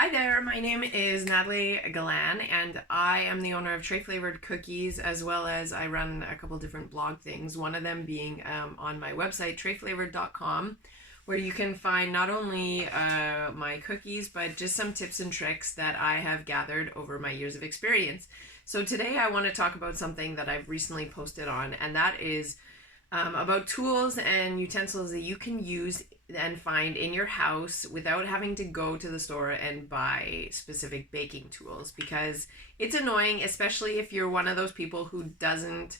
Hi there, my name is Natalie Galan, and I am the owner of Tray Flavored Cookies, as well as I run a couple different blog things, one of them being on my website, trayflavored.com, where you can find not only my cookies, but just some tips and tricks that I have gathered over my years of experience. So today I want to talk about something that I've recently posted on, and that is about tools and utensils that you can use and find in your house without having to go to the store and buy specific baking tools, because it's annoying, especially if you're one of those people who doesn't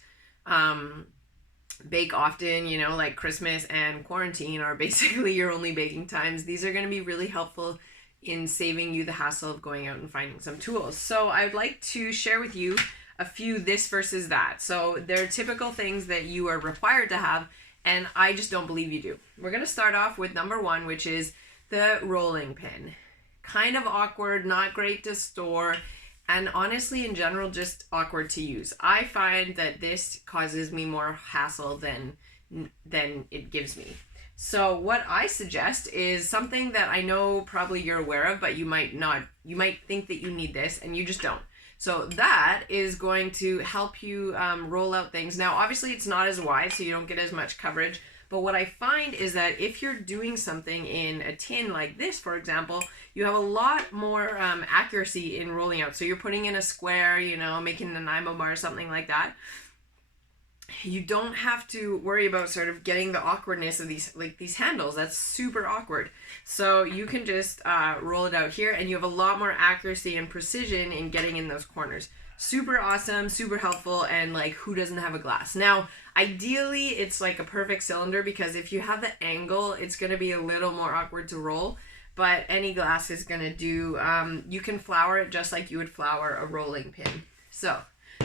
bake often. Like Christmas and quarantine are basically your only baking times. These are going to be really helpful in saving you the hassle of going out and finding some tools. So I'd like to share with you a few this versus that. So they're typical things that you are required to have, and I just don't believe you do. We're going to start off with number one, which is the rolling pin. Kind of awkward, not great to store, and honestly, in general, just awkward to use. I find that this causes me more hassle than it gives me. So what I suggest is something that I know probably you're aware of, but you might not. You might think that you need this, and you just don't. So that is going to help you roll out things. Now, obviously, it's not as wide, so you don't get as much coverage. But what I find is that if you're doing something in a tin like this, for example, you have a lot more accuracy in rolling out. So you're putting in a square, making an IMO bar or something like that. You don't have to worry about sort of getting the awkwardness of these handles. That's super awkward. So you can just roll it out here, and you have a lot more accuracy and precision in getting in those corners. Super awesome, super helpful, and who doesn't have a glass? Now, ideally, it's like a perfect cylinder, because if you have the angle, it's going to be a little more awkward to roll, but any glass is going to do. You can flour it just like you would flour a rolling pin. So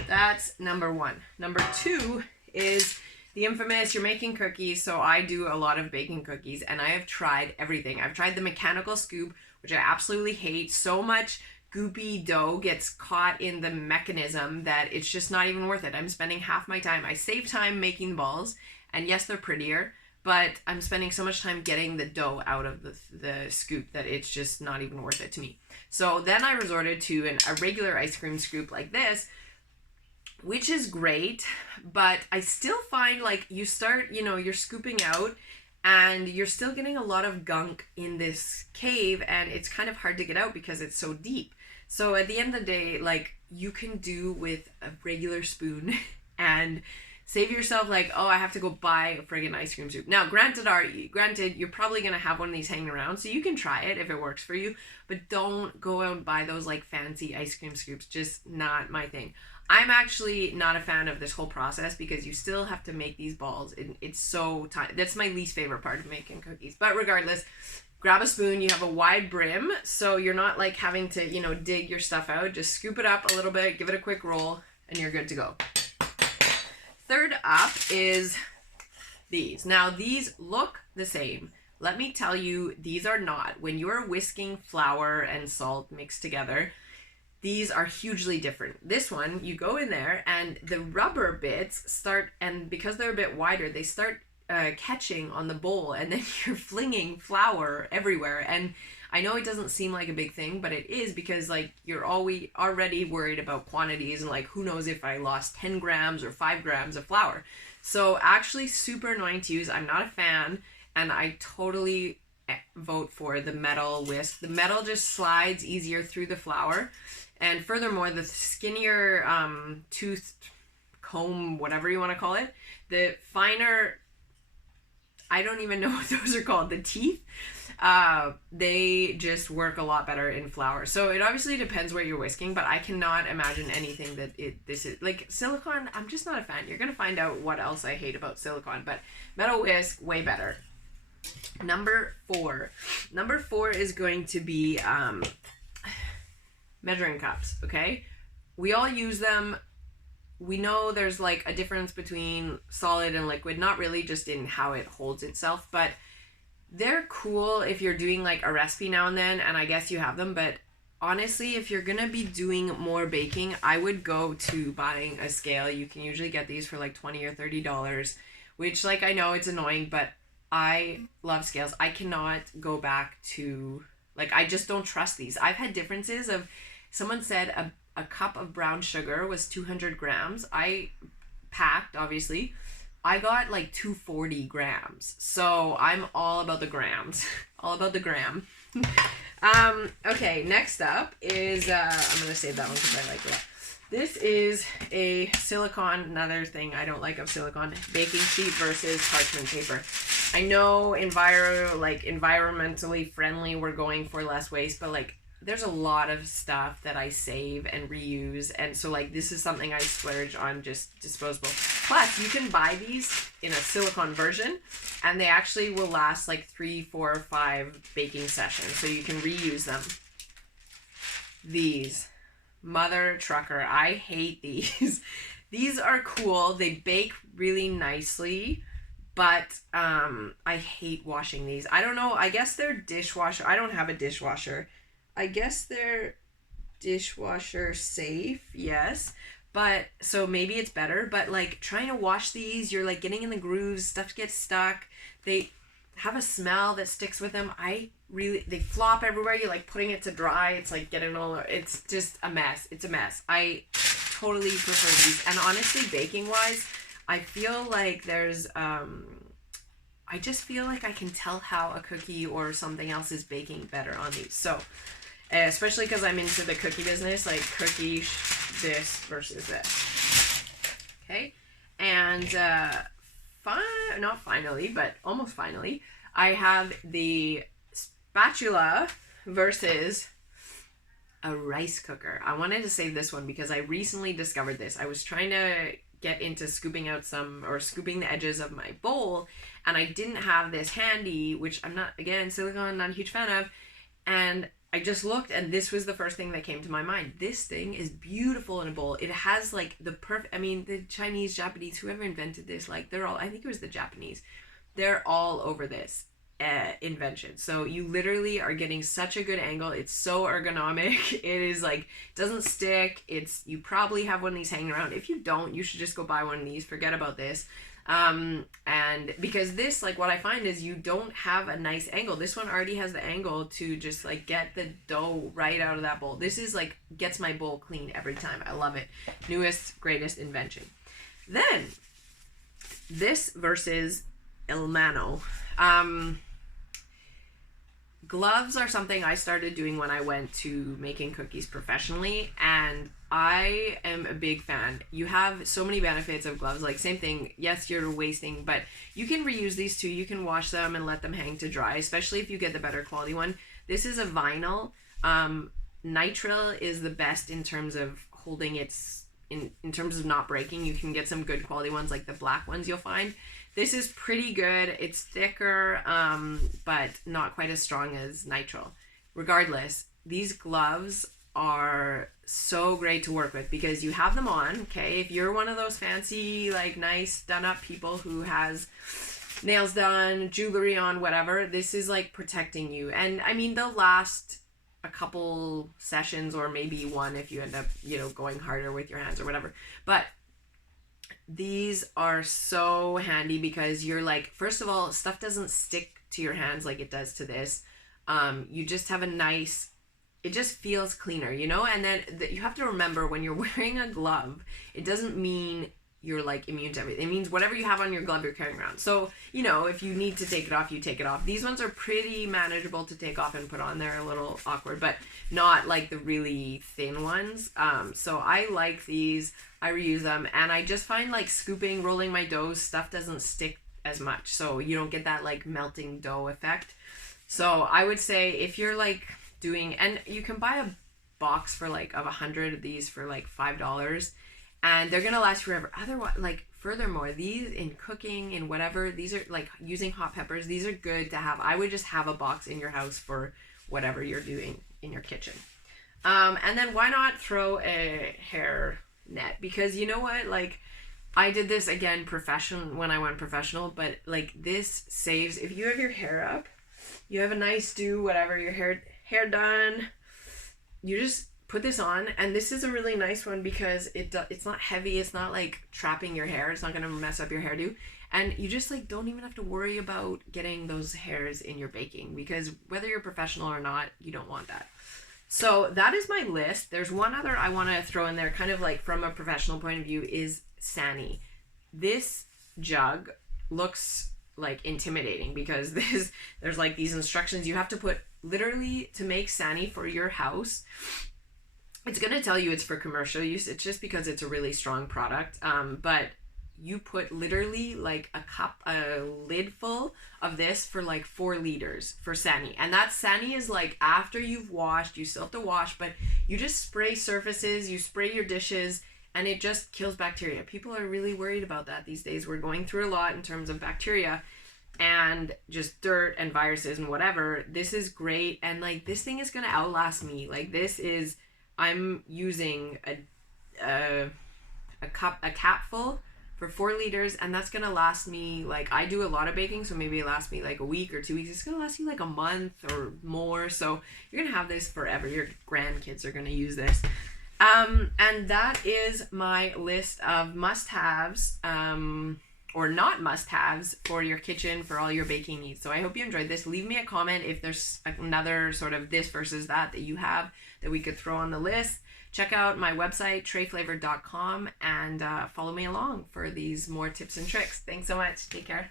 that's number one. Number two is the infamous, you're making cookies. So I do a lot of baking cookies, and I have tried everything. I've tried the mechanical scoop, which I absolutely hate. So much goopy dough gets caught in the mechanism that it's just not even worth it. I'm spending half my time. I save time making balls, and yes, they're prettier, but I'm spending so much time getting the dough out of the scoop that it's just not even worth it to me. So then I resorted to a regular ice cream scoop like this, which is great, but I still find you start, you're scooping out, and you're still getting a lot of gunk in this cave, and it's kind of hard to get out because it's so deep. So at the end of the day, you can do with a regular spoon and save yourself I have to go buy a friggin' ice cream scoop. Now, granted, you're probably going to have one of these hanging around, so you can try it if it works for you, but don't go out and buy those fancy ice cream scoops. Just not my thing. I'm actually not a fan of this whole process, because you still have to make these balls. It's so tight. That's my least favorite part of making cookies. But regardless, grab a spoon. You have a wide brim, so you're not having to, dig your stuff out. Just scoop it up a little bit, give it a quick roll, and you're good to go. Third up is these. Now, these look the same. Let me tell you, these are not. When you're whisking flour and salt mixed together, these are hugely different. This one, you go in there, and the rubber bits start, and because they're a bit wider, they start catching on the bowl, and then you're flinging flour everywhere. And I know it doesn't seem like a big thing, but it is, because you're already worried about quantities, and who knows if I lost 10 grams or 5 grams of flour. So actually super annoying to use. I'm not a fan, and I totally vote for the metal whisk. The metal just slides easier through the flour. And furthermore, the skinnier tooth comb, whatever you want to call it, the finer, I don't even know what those are called, the teeth, they just work a lot better in flour. So it obviously depends where you're whisking, but I cannot imagine anything that this is. Silicone, I'm just not a fan. You're going to find out what else I hate about silicone, but metal whisk, way better. Number four is going to be measuring cups. Okay, we all use them. We know there's a difference between solid and liquid, not really just in how it holds itself, but they're cool if you're doing a recipe now and then, and I guess you have them. But honestly, if you're gonna be doing more baking, I would go to buying a scale. You can usually get these for $20 or $30, which I know it's annoying, but I love scales. I cannot go back to Like, I just don't trust these. I've had differences of, someone said a cup of brown sugar was 200 grams. I packed, obviously. I got like 240 grams. So I'm all about the grams. All about the gram. Okay, next up is, I'm going to save that one because I like it. This is a silicone, another thing I don't like of silicone, baking sheet versus parchment paper. I know environmentally friendly, we're going for less waste, but like there's a lot of stuff that I save and reuse, and so like this is something I splurge on, just disposable. Plus, you can buy these in a silicone version, and they actually will last like 3, 4, 5 baking sessions, so you can reuse them. These Mother Trucker, I hate these. These are cool. They bake really nicely, but I hate washing these. I don't know. I guess they're dishwasher. I don't have a dishwasher. I guess they're dishwasher safe. Yes. But so maybe it's better, but like trying to wash these, you're like getting in the grooves, stuff gets stuck. They have a smell that sticks with them. They flop everywhere. You're like putting it to dry. It's like getting all, it's just a mess. It's a mess. I totally prefer these. And honestly, baking wise, I feel like there's, I just feel like I can tell how a cookie or something else is baking better on these. So, especially because I'm into the cookie business, like cookie, this versus this. Okay. And, not finally, but almost finally, I have the spatula versus a rice cooker. I wanted to save this one because I recently discovered this. I was trying to get into scooping the edges of my bowl, and I didn't have this handy, which I'm not, again, silicone, not a huge fan of, and I just looked, and this was the first thing that came to my mind. This thing is beautiful in a bowl. It has like the perfect, I mean, the Chinese, Japanese, whoever invented this, like they're all, I think it was the Japanese, they're all over this invention. So you literally are getting such a good angle. It's so ergonomic. It is like, doesn't stick. You probably have one of these hanging around. If you don't, you should just go buy one of these. Forget about this. And because this, like what I find is you don't have a nice angle. This one already has the angle to just like get the dough right out of that bowl. This is like, gets my bowl clean every time. I love it. Newest, greatest invention. Then this versus El Mano. Gloves are something I started doing when I went to making cookies professionally, and I am a big fan. You have so many benefits of gloves. Like, same thing, yes, you're wasting, but you can reuse these too. You can wash them and let them hang to dry, especially if you get the better quality one. This is a vinyl. Nitrile is the best in terms of holding its, in terms of not breaking. You can get some good quality ones, like the black ones you'll find. This is pretty good. It's thicker, but not quite as strong as nitrile. Regardless, these gloves are so great to work with because you have them on, okay? If you're one of those fancy, like nice done up people who has nails done, jewelry on, whatever, this is like protecting you. And I mean, they'll last a couple sessions or maybe one if you end up, going harder with your hands or whatever. But these are so handy because you're like, first of all, stuff doesn't stick to your hands like it does to this. You just have a nice, it just feels cleaner, and then you have to remember when you're wearing a glove, it doesn't mean you're like immune to everything. It means whatever you have on your glove you're carrying around. So, if you need to take it off, you take it off. These ones are pretty manageable to take off and put on. They're a little awkward, but not like the really thin ones. So I like these. I reuse them, and I just find like scooping, rolling my dough, stuff doesn't stick as much. So you don't get that like melting dough effect. So I would say if you're like doing, and you can buy a box for like of 100 of these for like $5, and they're gonna last forever. Otherwise, like furthermore, these in cooking and whatever, these are like using hot peppers. These are good to have. I would just have a box in your house for whatever you're doing in your kitchen. And then why not throw a hair net? Because you know what, like I did this again when I went professional, but like this saves, if you have your hair up, you have a nice do, whatever, your hair done, you just put this on, and this is a really nice one because it's not heavy, it's not like trapping your hair, it's not gonna mess up your hairdo, and you just like don't even have to worry about getting those hairs in your baking, because whether you're professional or not, you don't want that. So that is my list. There's one other I want to throw in there, kind of like from a professional point of view, is Sani. This jug looks like intimidating because there's like these instructions you have to put, literally, to make Sani for your house. It's going to tell you it's for commercial use. It's just because it's a really strong product. But you put literally like a lid full of this for like 4 liters for Sani. And that Sani is like after you've washed, you still have to wash, but you just spray surfaces, you spray your dishes, and it just kills bacteria. People are really worried about that these days. We're going through a lot in terms of bacteria and just dirt and viruses and whatever. This is great. And like this thing is going to outlast me. Like this is, I'm using a cap full for 4 liters, and that's gonna last me, like, I do a lot of baking, so maybe it lasts me like a week or 2 weeks. It's gonna last you like a month or more, so you're gonna have this forever. Your grandkids are gonna use this. And that is my list of must-haves, or not must-haves for your kitchen for all your baking needs. So I hope you enjoyed this. Leave me a comment if there's another sort of this versus that you have that we could throw on the list. Check out my website, treyflavor.com, and follow me along for these more tips and tricks. Thanks so much. Take care.